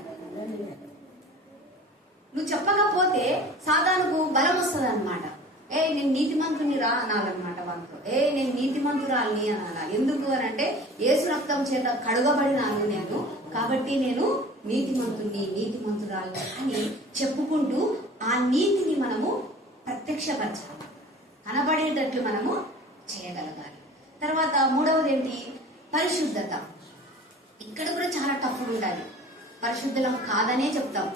నువ్వు చెప్పకపోతే సాతానుకు బలం వస్తుంది అనమాట. నేను నీతిమంతుని రా అనాలన్నమాట వాళ్ళతో. నేను నీతిమంతురాల్ని అనాలా. ఎందుకు అని అంటే యేసు రక్తం చేత కడుగబడినాను నేను, కాబట్టి నేను నీతిమంతురాల్ని అని చెప్పుకుంటూ ఆ నీతిని మనము ప్రత్యక్షపరచాలి, కనబడేటట్లు మనము చేయగలగాలి. తర్వాత మూడవది ఏంటి? పరిశుద్ధత. ఇక్కడ కూడా చాలా టఫ్ ఉండాలి. పరిశుద్ధులం కాదనే చెప్తాం.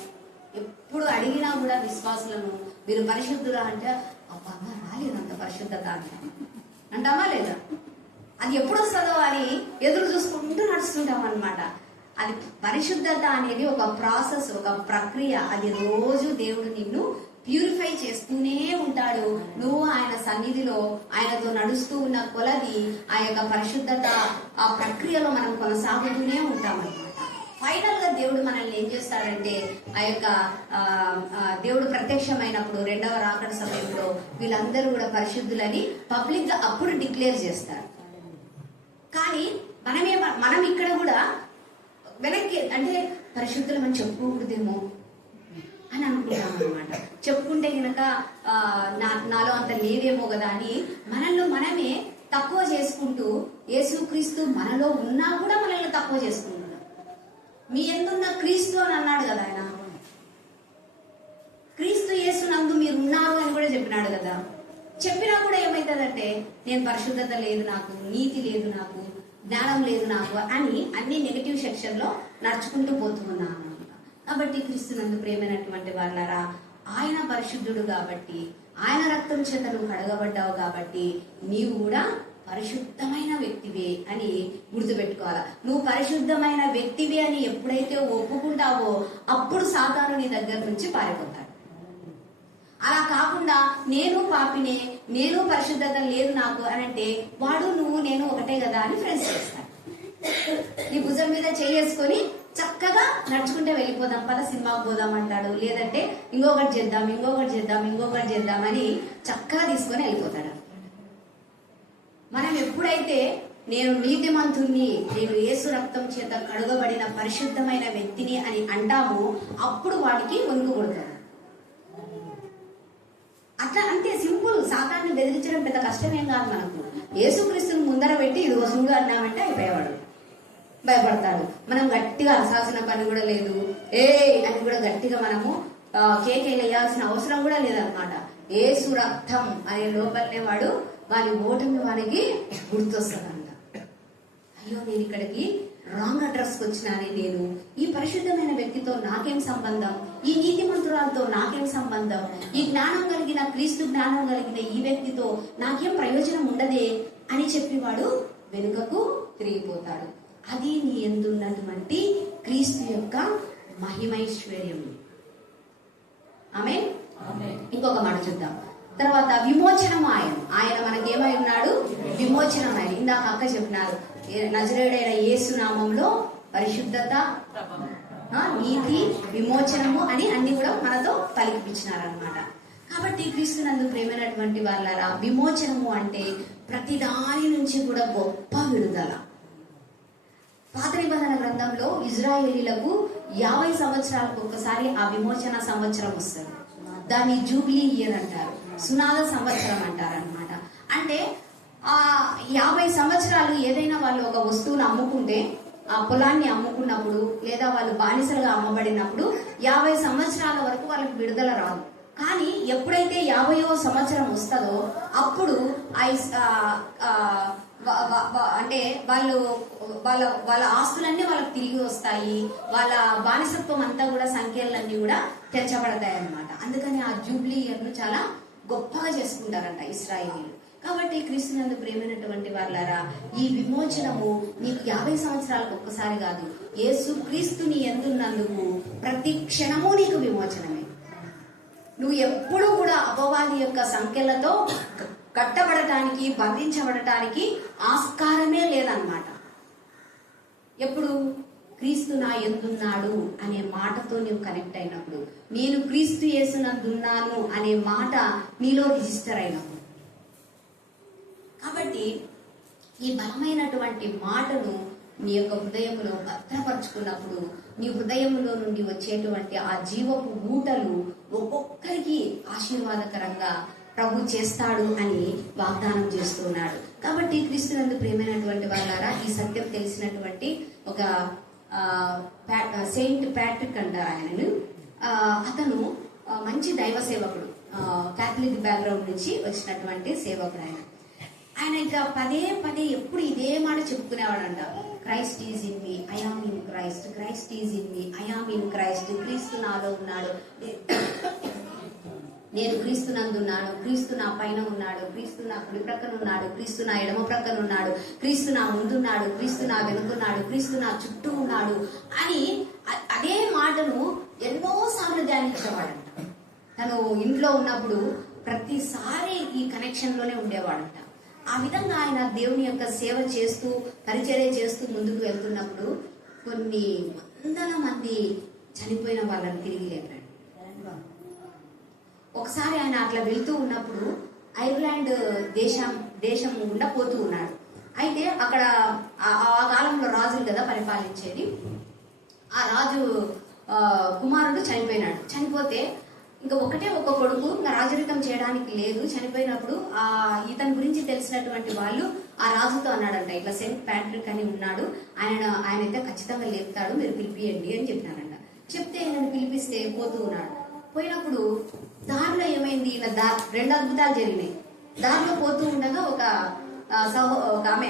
ఎప్పుడు అడిగినా కూడా విశ్వాసులను మీరు పరిశుద్ధులా అంటే అబ్బా రాలేదంత పరిశుద్ధత అంటామా లేదా? అది ఎప్పుడు వస్తుందో అని ఎదురు చూసుకుంటూ నడుస్తుంటాం అనమాట. అది పరిశుద్ధత అనేది ఒక ప్రాసెస్, ఒక ప్రక్రియ. అది రోజు దేవుడు నిన్ను ప్యూరిఫై చేస్తూనే ఉంటాడు. నువ్వు ఆయన సన్నిధిలో ఆయనతో నడుస్తూ ఉన్న కొలది ఆ యొక్క పరిశుద్ధత ఆ ప్రక్రియలో మనం కొనసాగుతూనే ఉంటామన్నమాట. ఫైనల్ గా దేవుడు మనల్ని ఏం చేస్తాడంటే ఆ యొక్క దేవుడు ప్రత్యక్షమైనప్పుడు రెండవ రాకడ సమయంలో వీళ్ళందరూ కూడా పరిశుద్ధులని పబ్లిక్ గా అప్పుడు డిక్లేర్ చేస్తారు. కానీ మనం ఇక్కడ కూడా వెనక్కి అంటే పరిశుద్ధులమని చెప్పుకోకూడదేమో అని అనుకుంటాం అనమాట. చెప్పుకుంటే గనక నాలో అంత లేదేమో కదా అని మనమే తక్కువ చేసుకుంటూ యేసుక్రీస్తు మనలో ఉన్నా కూడా మనల్ని తక్కువ చేసుకుంటున్నాం. మీ యందున్న క్రీస్తు అని అన్నాడు కదా ఆయన. క్రీస్తు యేసునందు మీరు ఉన్నారు అని కూడా చెప్పినాడు కదా. చెప్పినా కూడా ఏమైతుందంటే నేను పరిశుద్ధత లేదు నాకు, నీతి లేదు నాకు, జ్ఞానం లేదు నాకు అని అన్ని నెగటివ్ సెక్షన్ లో నడుచుకుంటూ పోతున్నాను. కాబట్టి క్రీస్తునందు ప్రేమైనటువంటి వాళ్ళారా, ఆయన పరిశుద్ధుడు కాబట్టి, ఆయన రక్తం చేత నువ్వు కడగబడ్డావు కాబట్టి నీవు కూడా పరిశుద్ధమైన వ్యక్తివే అని గుర్తుపెట్టుకోవాలి. నువ్వు పరిశుద్ధమైన వ్యక్తివి అని ఎప్పుడైతే ఒప్పుకుంటావో అప్పుడు సాతాను నీ దగ్గర నుంచి పారిపోతాడు. అలా కాకుండా నేను పాపినే, నేను పరిశుద్ధత లేదు నాకు అని అంటే వాడు నువ్వు నేను ఒకటే కదా అని ఫ్రెండ్స్ చేస్తాడు. నీ భుజం మీద చేసుకొని చక్కగా నడుచుకుంటే వెళ్ళిపోదాం, పద సినిమాకి పోదాం అంటాడు. లేదంటే ఇంకొకటి చేద్దాం అని చక్కగా తీసుకొని వెళ్ళిపోతాడు. మనం ఎప్పుడైతే నేను నీతిమంతుణ్ణి, నేను యేసు రక్తం చేత కడుగబడిన పరిశుద్ధమైన వ్యక్తిని అని అంటామో అప్పుడు వాడికి వణుకు కొడతాడు. అట్లా అంతే సింపుల్. సాతాన్ని బెదిరించడం పెద్ద కష్టమేం కాదు. మనకు యేసుక్రీస్తుని ముందర పెట్టి ఇది వసూడు అన్నామంటే అయిపోయేవాడు, భయపడతాడు. మనం గట్టిగా అరసాల్సిన పని కూడా లేదు, అని కూడా గట్టిగా మనము కేకేలు వేయాల్సిన అవసరం కూడా లేదనమాట. యేసు రక్తం అనే లోపలనే వాడు వాని ఓటమి వానికి గుర్తొస్తుందంట. అయ్యో నేను ఇక్కడికి రాంగ్ అడ్రస్కి వచ్చినానే, నేను ఈ పరిశుద్ధమైన వ్యక్తితో నాకేం సంబంధం, ఈ నీతిమంతురాలతో నాకేం సంబంధం, ఈ జ్ఞానం కలిగిన క్రీస్తు జ్ఞానం కలిగిన ఈ వ్యక్తితో నాకేం ప్రయోజనం ఉండదే అని చెప్పి వాడు వెనుకకు తిరిగిపోతాడు. అది నీ ఎందున్నటువంటి క్రీస్తు యొక్క మహిమైశ్వర్యం. ఆమేన్. ఇంకొక మాట చూద్దాం. తర్వాత విమోచనం. ఆయన మనకేమై ఉన్నాడు? విమోచనం. ఆయన ఇందాక అక్క చెప్పినారు, నజరేయుడైన యేసు నామంలో పరిశుద్ధత, నీతి, విమోచనము అని అన్ని కూడా మనతో పలికిపించినారనమాట. కాబట్టి క్రీస్తునందు ప్రేమైనటువంటి వాళ్ళారా, విమోచనము అంటే ప్రతి దాని నుంచి కూడా గొప్ప విడుదల. పాత నిబంధన గ్రంథంలో ఇజ్రాయేలీలకు 50 సంవత్సరాలకు ఒకసారి ఆ విమోచన సంవత్సరం వస్తుంది. దాన్ని జూబ్లీ ఇయర్ అంటారు, సునాద సంవత్సరం అంటారు అనమాట. అంటే ఆ 50 సంవత్సరాలు ఏదైనా వాళ్ళు ఒక వస్తువును అమ్ముకుంటే, ఆ పొలాన్ని అమ్ముకున్నప్పుడు లేదా వాళ్ళు బానిసలుగా అమ్మబడినప్పుడు 50 సంవత్సరాల వరకు వాళ్ళకి విడుదల రాదు. కానీ ఎప్పుడైతే 50వ సంవత్సరం వస్తుందో అప్పుడు అంటే వాళ్ళు వాళ్ళ ఆస్తులన్నీ వాళ్ళకి తిరిగి వస్తాయి, వాళ్ళ బానిసత్వం అంతా కూడా సంఖ్యలన్నీ కూడా తెరచబడతాయి అన్నమాట. అందుకని ఆ జూబ్లీ ఇయర్ ను చాలా గొప్పగా చేసుకుంటారంట ఇశ్రాయేలీలు. కాబట్టి క్రీస్తునందు ప్రేమైనటువంటి వాళ్ళారా, ఈ విమోచనము నీకు 50 సంవత్సరాలకు ఒక్కసారి కాదు. యేసు క్రీస్తుని ఎందున్నందుకు ప్రతి క్షణము నీకు విమోచనమే. నువ్వు ఎప్పుడు కూడా అపవాది యొక్క సంఖ్యలతో కట్టబడటానికి, బంధించబడటానికి ఆస్కారమే లేదన్నమాట. ఎప్పుడు క్రీస్తు నా ఎందున్నాడు అనే మాటతో నీవు కనెక్ట్ అయినప్పుడు, నేను క్రీస్తు యేసునందున్నాను అనే మాట నీలో రిజిస్టర్ అయినప్పుడు. కాబట్టి ఈ బలమైనటువంటి మాటను నీ యొక్క హృదయంలో భద్రపరుచుకున్నప్పుడు నీ హృదయంలో నుండి వచ్చేటువంటి ఆ జీవపు ఊటలు ఒక్కొక్కరికి ఆశీర్వాదకరంగా ప్రభు చేస్తాడు అని వాగ్దానం చేస్తున్నాడు. కాబట్టి క్రీస్తునందు ప్రేమైనటువంటి వాళ్ళారా, ఈ సత్యం తెలిసినటువంటి ఒక సెయింట్ ప్యాట్రిక్ అంటారు ఆయనను. అతను మంచి దైవ సేవకుడు, క్యాథలిక్ బ్యాక్గ్రౌండ్ నుంచి వచ్చినటువంటి సేవకుడు ఆయన ఇంకా పదే ఎప్పుడు ఇదే మాట చెప్పుకునేవాడంట. Christ is in me, I am in Christ, Christ is in me, I am in Christ. క్రీస్తు నాలో ఉన్నాడు, నేను క్రీస్తు నందున్నాను, క్రీస్తు నా పైన ఉన్నాడు, క్రీస్తు నా కుడి ప్రక్కన ఉన్నాడు, క్రీస్తు నా ఎడమ ప్రక్కన ఉన్నాడు, క్రీస్తు నా ముందున్నాడు, క్రీస్తు నా వెనుకున్నాడు, క్రీస్తు నా చుట్టూ ఉన్నాడు అని అదే మాటను ఎన్నోసార్లు ధ్యానించేవాడంట. తను ఇంట్లో ఉన్నప్పుడు ప్రతిసారి ఈ కనెక్షన్ లోనే ఉండేవాడంట. ఆ విధంగా ఆయన దేవుని యొక్క సేవ చేస్తూ, పరిచర్య చేస్తూ ముందుకు వెళ్తున్నప్పుడు కొన్ని వందల మంది చనిపోయిన వాళ్ళని తిరిగి లేపాడు. ఒకసారి ఆయన అట్లా వెళ్తూ ఉన్నప్పుడు ఐర్లాండ్ దేశం గుండా పోతూ ఉన్నాడు. అయితే అక్కడ ఆ కాలంలో రాజులు కదా పరిపాలించేది. ఆ రాజు కుమారుడు చనిపోయినాడు. చనిపోతే ఇంకా ఒకటే ఒక కొడుకు, ఇంకా రాజరికం చేయడానికి లేదు. చనిపోయినప్పుడు ఇతని గురించి తెలిసినటువంటి వాళ్ళు ఆ రాజుతో అన్నాడంట, ఇట్లా సెయింట్ ప్యాట్రిక్ అని ఉన్నాడు, ఆయనైతే ఖచ్చితంగా లేపుతాడు, మీరు పిలిపియండి అని చెప్పినారంట. చెప్తే ఆయన పిలిపిస్తే పోతూ ఉన్నాడు. పోయినప్పుడు దారిలో ఏమైంది, ఇలా 2 అద్భుతాలు జరిగినాయి. దారిలో పోతూ ఉండగా ఒక ఆమె,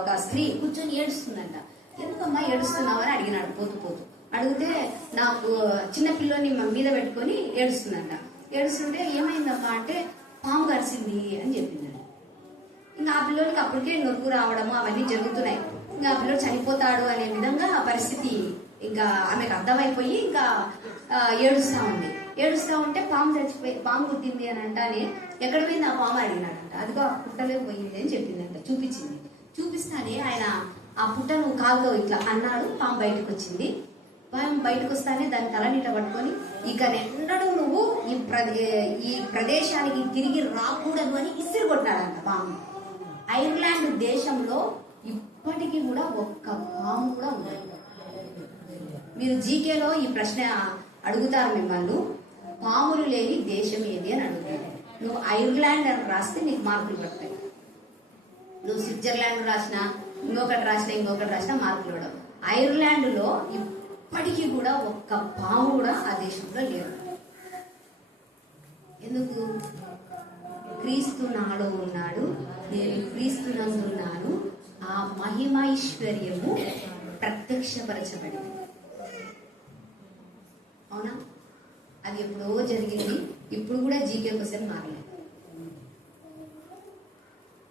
ఒక స్త్రీ కూర్చొని ఏడుస్తుందంట. ఎందుకమ్మా ఏడుస్తున్నావు అని అడిగినాడు పోతూ. అడిగితే నాకు చిన్న పిల్లని మీద పెట్టుకొని ఏడుస్తుందంట. ఏడుస్తుంటే ఏమైందమ్మా అంటే పాము కరిసింది అని చెప్పిందండి. ఇంకా ఆ పిల్లోడికి అప్పటికే నొరుకు రావడము అవన్నీ జరుగుతున్నాయి. ఇంకా ఆ పిల్లోడు చనిపోతాడు అనే విధంగా పరిస్థితి ఇంకా ఆమెకు అర్థమైపోయి ఇంకా ఏడుస్తా ఉంటే పాము కుట్టింది అని అంటానే ఎక్కడ పోయింది ఆ పాము అడిగినాడంట. అదిగో ఆ పుట్టలో పోయింది అని చెప్పిందంట. చూపిస్తానే ఆయన ఆ పుట్టను కాలుతో ఇట్లా అన్నాడు. పాము బయటకు వచ్చింది. పాము బయటకు వస్తానే దాని తలనీట పట్టుకొని ఇక నిన్నడూ నువ్వు ఈ ప్రదేశానికి తిరిగి రాకూడదు అని ఇసిరి కొట్టాడంట పాము. ఐర్లాండ్ దేశంలో ఇప్పటికీ కూడా ఒక్క పాము కూడా ఉంది. మీరు జీకేలో ఈ ప్రశ్న అడుగుతారు మిమ్మల్ని, పాములు లేని దేశం ఏది అని అడుగుతారు. నువ్వు ఐర్లాండ్ అని రాస్తే నీకు మార్కులు పడతాయి. నువ్వు స్విట్జర్లాండ్ రాసినా ఇంకొకటి రాసినా మార్కులు పడవు. ఐర్లాండ్ లో ఇప్పటికీ కూడా ఒక్క పాము కూడా ఆ దేశంలో లేదు. ఎందుకు? క్రీస్తు నాలో ఉన్నాడు, నేను క్రీస్తునందున్నాను. ఆ మహిమైశ్వర్యము ప్రత్యక్షపరచబడింది. అవునా? అది ఎప్పుడో జరిగింది. ఇప్పుడు కూడా జీకే క్వశ్చన్ మారలేదు.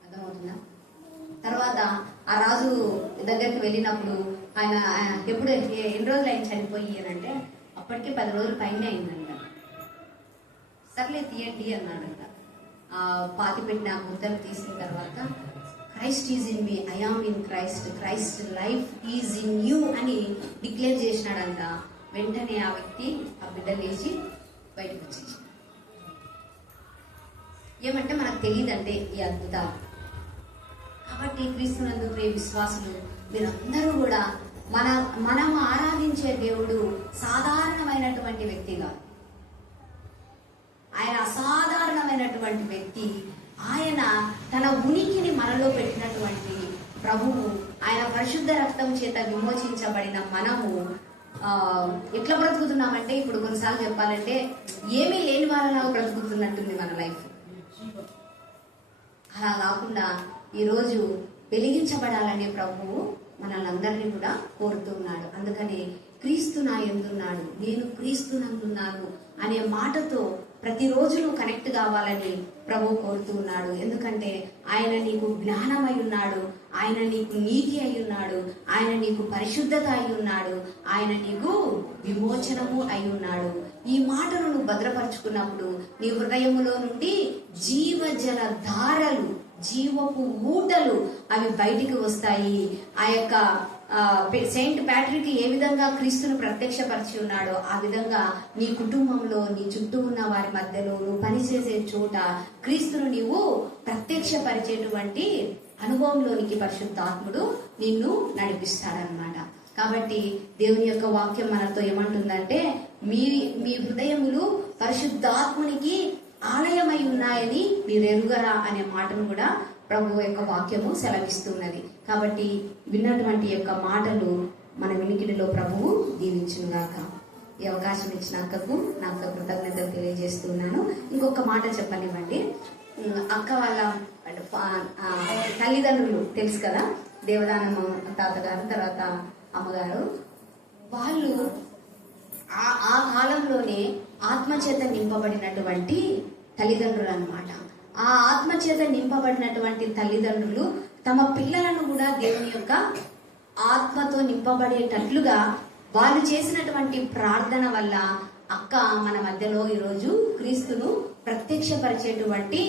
అర్థమవుతుందా? తర్వాత ఆ రాజు దగ్గరికి వెళ్ళినప్పుడు ఆయన ఎప్పుడు ఎన్ని రోజులు ఆయన చనిపోయి అని అంటే అప్పటికే 10 రోజుల పైన అయిందంట. సర్లే తీయండి అన్నాడంట. ఆ పాతి పెట్టిన ముద్దను తీసిన తర్వాత Christ is in me, I am in Christ, Christ life is in you అని డిక్లేర్ చేసినాడంట. వెంటనే ఆ వ్యక్తి ఆ బిడ్డ లేచి బయటకు వచ్చేసి ఏమంటే మనకు తెలియదంటే ఈ అద్భుతాలు. కాబట్టి క్రీస్తునందు ప్రియ విశ్వాసులు మీరందరూ కూడా మనం ఆరాధించే దేవుడు సాధారణమైనటువంటి వ్యక్తిగా, ఆయన అసాధారణమైనటువంటి వ్యక్తి. ఆయన తన ఉనికిని మనలో పెట్టినటువంటి ప్రభువు. ఆయన పరిశుద్ధ రక్తం చేత విమోచించబడిన మనము ఎట్లా బ్రతుకుతున్నామంటే ఇప్పుడు కొన్నిసార్లు చెప్పాలంటే ఏమీ లేని వాళ్ళలాగా బ్రతుకుతున్నట్టుంది మన లైఫ్. అలా కాకుండా ఈరోజు వెలిగించబడాలనే ప్రభువు మనల్ని కూడా కోరుతున్నాడు. అందుకని క్రీస్తు నా యందున్నాడు, నేను క్రీస్తునందున్నాను అనే మాటతో ప్రతిరోజు నువ్వు కనెక్ట్ కావాలని ప్రభు కోరుతూ ఉన్నాడు. ఎందుకంటే ఆయన నీకు జ్ఞానమై ఉన్నాడు, ఆయన నీకు నీతి అయి ఉన్నాడు, ఆయన నీకు పరిశుద్ధత అయి ఉన్నాడు, ఆయన నీకు విమోచనము అయి ఉన్నాడు. ఈ మాటను నువ్వు భద్రపరుచుకున్నప్పుడు నీ హృదయములో నుండి జీవజల ధారలు, జీవపు ఊటలు అవి బయటికి వస్తాయి. ఆ యొక్క సెయింట్ ప్యాట్రిక్ ఏ విధంగా క్రీస్తును ప్రత్యక్షపరిచి ఉన్నాడో ఆ విధంగా నీ కుటుంబంలో, నీ చుట్టూ ఉన్న వారి మధ్యలో, నువ్వు పనిచేసే చోట క్రీస్తును నీవు ప్రత్యక్షపరిచేటువంటి అనుభవంలోనికి పరిశుద్ధాత్ముడు నిన్ను నడిపిస్తాడనమాట. కాబట్టి దేవుని యొక్క వాక్యం మనతో ఏమంటుందంటే మీ హృదయములు పరిశుద్ధాత్మునికి ఆలయమై ఉన్నాయని మీరు ఎరుగరా అనే మాటను కూడా ప్రభు యొక్క వాక్యము సెలవిస్తున్నది. కాబట్టి విన్నటువంటి యొక్క మాటలు మన వినికిడిలో ప్రభువు దీవించుగాక. ఈ అవకాశం ఇచ్చిన అక్కకు నా కృతజ్ఞతలు తెలియజేస్తున్నాను. ఇంకొక మాట చెప్పనివ్వండి. అక్క వాళ్ళ తల్లిదండ్రులు తెలుసు కదా, దేవదానమ్మ తాతగారు, తర్వాత అమ్మగారు. వాళ్ళు ఆ కాలంలోనే ఆత్మచేత నింపబడినటువంటి తల్లిదండ్రులు అన్నమాట. ఆ ఆత్మచేత నింపబడినటువంటి తల్లిదండ్రులు తమ పిల్లలను కూడా దేవుని యొక్క ఆత్మతో నింపబడేటట్లుగా వాళ్ళు చేసినటువంటి ప్రార్థన వల్ల అక్క మన మధ్యలో ఈరోజు క్రీస్తును ప్రత్యక్షపరిచేటువంటి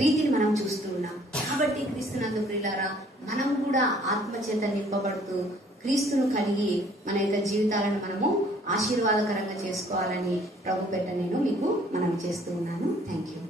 రీతిని మనం చూస్తున్నాం. కాబట్టి క్రీస్తునందు ప్రియులారా మనం కూడా ఆత్మచేత నింపబడుతూ క్రీస్తును కలిగి మన యొక్క జీవితాలను మనము ఆశీర్వాదకరంగా చేసుకోవాలని ప్రభు పెట్ట నేను మీకు మనం చేస్తూ ఉన్నాను. Thank you.